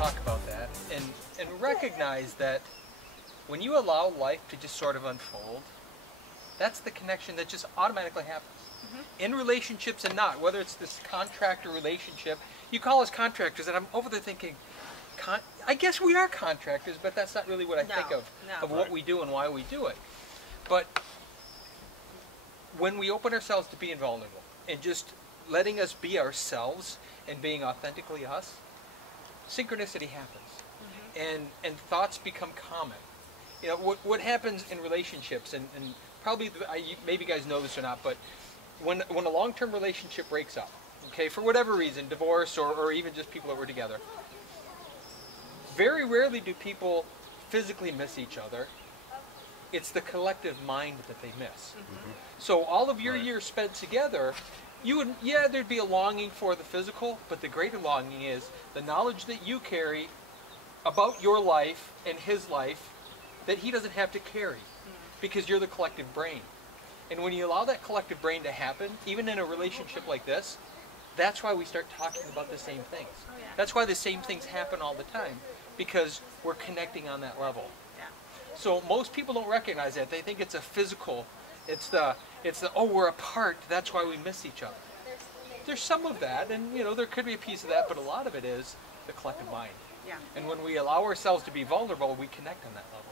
talk about that and recognize that when you allow life to just sort of unfold, that's the connection that just automatically happens. In relationships and not, whether it's this contractor relationship, you call us contractors, and I'm over there thinking, I guess we are contractors, but that's not really what I think of what we do and why we do it. But when we open ourselves to being vulnerable and just letting us be ourselves and being authentically us, synchronicity happens, and thoughts become common. You know what happens in relationships, and probably maybe you guys know this or not, but when a long-term relationship breaks up, okay, for whatever reason, divorce or even just people that were together, very rarely do people physically miss each other. It's the collective mind that they miss. So all of your years spent together, there'd be a longing for the physical, but the greater longing is the knowledge that you carry about your life and his life that he doesn't have to carry, because you're the collective brain. And when you allow that collective brain to happen, even in a relationship like this, that's why we start talking about the same things. That's why the same things happen all the time, because we're connecting on that level. So most people don't recognize that. They think it's a physical, it's the oh, we're apart, that's why we miss each other. There's some of that, and you know, there could be a piece of that, but a lot of it is the collective mind. And when we allow ourselves to be vulnerable, we connect on that level.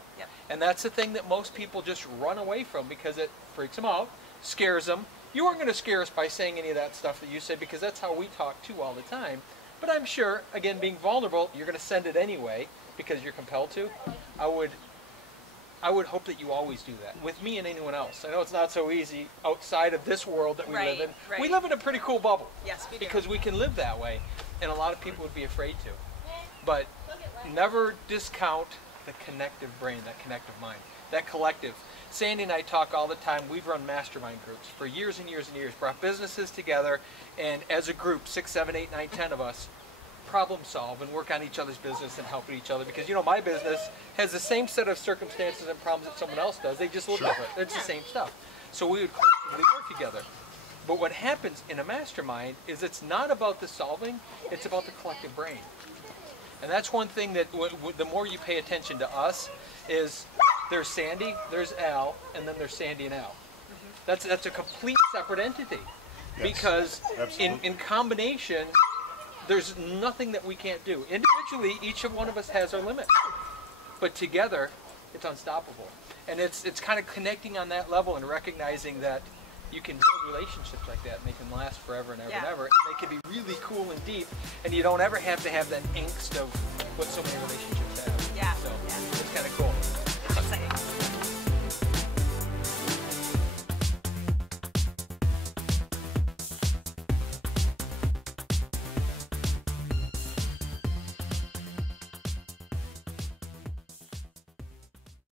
And that's the thing that most people just run away from, because it freaks them out, scares them. You weren't going to scare us by saying any of that stuff that you said, because that's how we talk too all the time. But I'm sure, again, being vulnerable, you're going to send it anyway because you're compelled to. I would hope that you always do that with me and anyone else. I know it's not so easy outside of this world that we live in. We live in a pretty cool bubble. Yes, we do. Because we can live that way, and a lot of people would be afraid to. But never discount the connective brain, that connective mind, that collective. Sandy and I talk all the time. We've run mastermind groups for years and years and years, brought businesses together, and as a group, 6, 7, 8, 9, 10 of us, problem solve and work on each other's business and help each other, because you know my business has the same set of circumstances and problems that someone else does. They just look different. It's the same stuff. So we would collectively work together. But what happens in a mastermind is it's not about the solving, it's about the collective brain. And that's one thing that the more you pay attention to us is there's Sandy, there's Al, and then there's Sandy and Al. That's a complete separate entity, because in combination, there's nothing that we can't do. Individually, each one of us has our limits, but together, it's unstoppable. And it's kind of connecting on that level and recognizing that you can build relationships like that, and they can last forever and ever and ever. And they can be really cool and deep, and you don't ever have to have that angst of what so many relationships